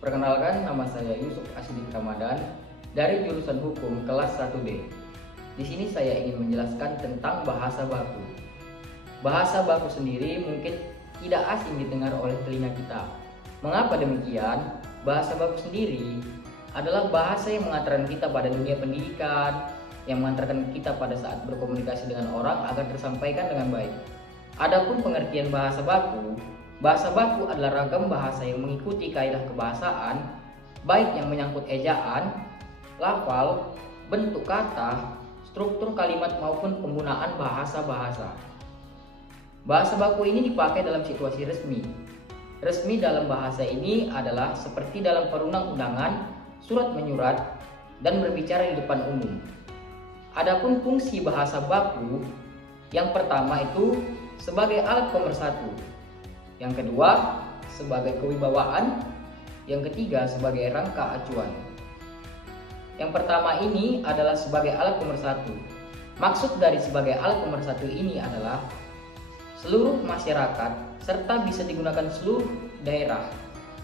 Perkenalkan, nama saya Yusuf Ashidik Ramadan dari jurusan Hukum kelas 1D. Di sini saya ingin menjelaskan tentang bahasa baku. Bahasa baku sendiri mungkin tidak asing didengar oleh telinga kita. Mengapa demikian? Bahasa baku sendiri adalah bahasa yang mengantarkan kita pada dunia pendidikan, yang mengantarkan kita pada saat berkomunikasi dengan orang agar tersampaikan dengan baik. Adapun pengertian bahasa baku adalah ragam bahasa yang mengikuti kaidah kebahasaan, baik yang menyangkut ejaan, lafal, bentuk kata, struktur kalimat maupun penggunaan bahasa-bahasa. Bahasa baku ini dipakai dalam situasi resmi. Resmi dalam bahasa ini adalah seperti dalam perundang-undangan, surat menyurat, dan berbicara di depan umum. Adapun fungsi bahasa baku, yang pertama itu sebagai alat pemersatu, yang kedua sebagai kewibawaan, yang ketiga sebagai rangka acuan. Yang pertama ini adalah sebagai alat pemersatu. Maksud dari sebagai alat pemersatu ini adalah seluruh masyarakat serta bisa digunakan seluruh daerah.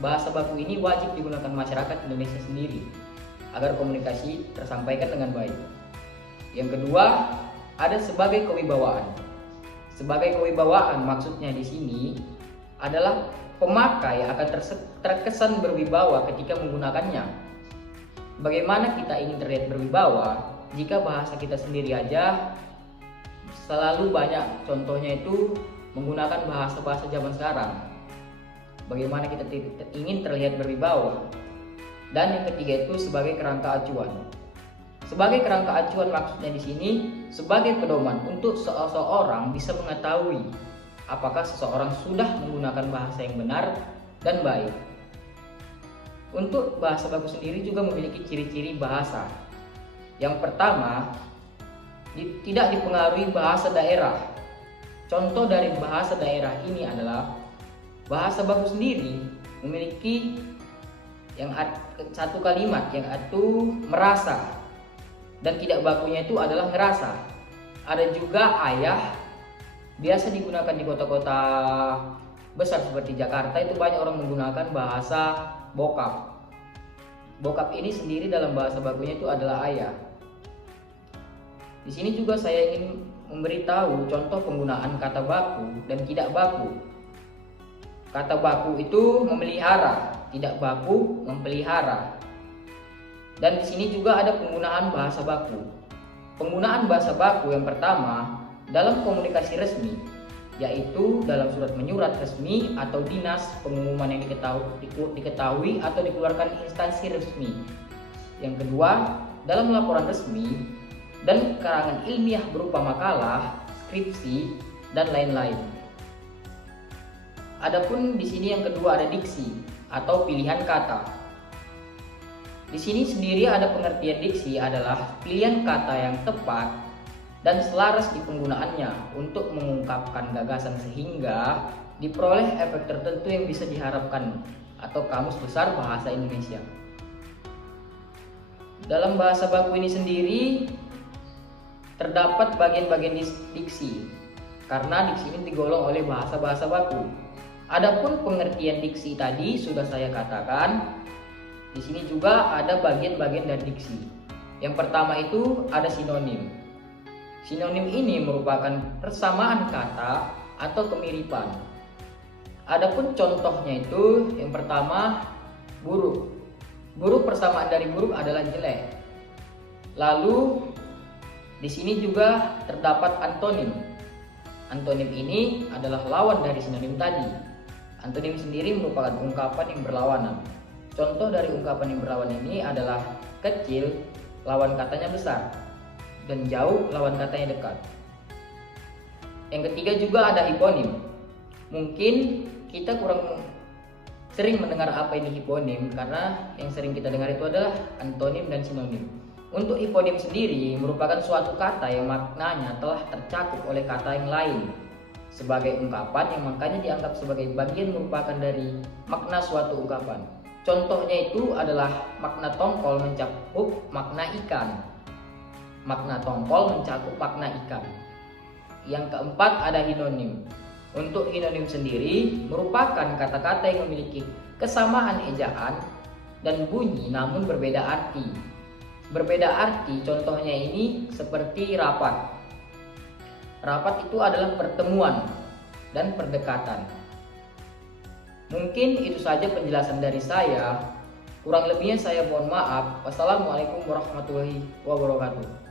Bahasa baku ini wajib digunakan masyarakat Indonesia sendiri agar komunikasi tersampaikan dengan baik. Yang kedua, ada sebagai kewibawaan. Sebagai kewibawaan maksudnya di sini adalah pemakai akan terkesan berwibawa ketika menggunakannya. Bagaimana kita ingin terlihat berwibawa jika bahasa kita sendiri aja selalu banyak contohnya itu menggunakan bahasa-bahasa zaman sekarang. Bagaimana kita ingin terlihat berwibawa? Dan yang ketiga itu sebagai kerangka acuan. Sebagai kerangka acuan maksudnya di sini sebagai pedoman untuk seseorang bisa mengetahui apakah seseorang sudah menggunakan bahasa yang benar dan baik. Untuk bahasa baku sendiri juga memiliki ciri-ciri bahasa. Yang pertama, tidak dipengaruhi bahasa daerah. Contoh dari bahasa daerah ini adalah bahasa baku sendiri memiliki yang satu kalimat yang itu merasa, dan tidak bakunya itu adalah ngerasa. Ada juga ayah, biasa digunakan di kota-kota besar seperti Jakarta, itu banyak orang menggunakan bahasa bokap. Bokap ini sendiri dalam bahasa bakunya itu adalah ayah. Di sini juga saya ingin memberitahu contoh penggunaan kata baku dan tidak baku. Kata baku itu memelihara, tidak baku mempelihara. Dan di sini juga ada penggunaan bahasa baku. Penggunaan bahasa baku yang pertama dalam komunikasi resmi, yaitu dalam surat menyurat resmi atau dinas pengumuman yang diketahui atau dikeluarkan instansi resmi. Yang kedua, dalam laporan resmi dan karangan ilmiah berupa makalah, skripsi, dan lain-lain. Adapun di sini yang kedua ada diksi atau pilihan kata. Di sini sendiri ada pengertian diksi adalah pilihan kata yang tepat dan selaras di penggunaannya untuk mengungkapkan gagasan sehingga diperoleh efek tertentu yang bisa diharapkan atau Kamus Besar Bahasa Indonesia. Dalam bahasa baku ini sendiri terdapat bagian-bagian diksi karena diksi ini digolong oleh bahasa-bahasa baku. Adapun pengertian diksi tadi sudah saya katakan. Di sini juga ada bagian-bagian dari diksi. Yang pertama itu ada sinonim. Sinonim ini merupakan persamaan kata atau kemiripan. Adapun contohnya itu yang pertama buruk. Buruk persamaan dari buruk adalah jelek. Lalu di sini juga terdapat antonim. Antonim ini adalah lawan dari sinonim tadi. Antonim sendiri merupakan ungkapan yang berlawanan. Contoh dari ungkapan yang berlawan ini adalah kecil, lawan katanya besar, dan jauh, lawan katanya dekat. Yang ketiga juga ada hiponim. Mungkin kita kurang sering mendengar apa ini hiponim karena yang sering kita dengar itu adalah antonim dan sinonim. Untuk hiponim sendiri merupakan suatu kata yang maknanya telah tercakup oleh kata yang lain sebagai ungkapan yang maknanya dianggap sebagai bagian merupakan dari makna suatu ungkapan. Contohnya itu adalah makna tongkol mencakup makna ikan. Makna tongkol mencakup makna ikan. Yang keempat ada hinonim. Untuk hinonim sendiri merupakan kata-kata yang memiliki kesamaan ejaan dan bunyi namun berbeda arti. Berbeda arti contohnya ini seperti rapat. Rapat itu adalah pertemuan dan perdekatan. Mungkin itu saja penjelasan dari saya. Kurang lebihnya saya mohon maaf. Wassalamualaikum warahmatullahi wabarakatuh.